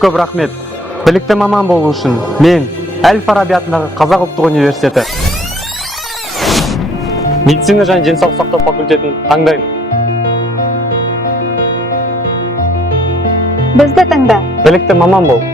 Көп рахмет. Білікті маман болу үшін мен Әл-Фараби атындағы Қазақ ұлттық университеті медицина және денсаулық сақтау факультетін таңдаймын. Бізді таңда. Білікті маман бол.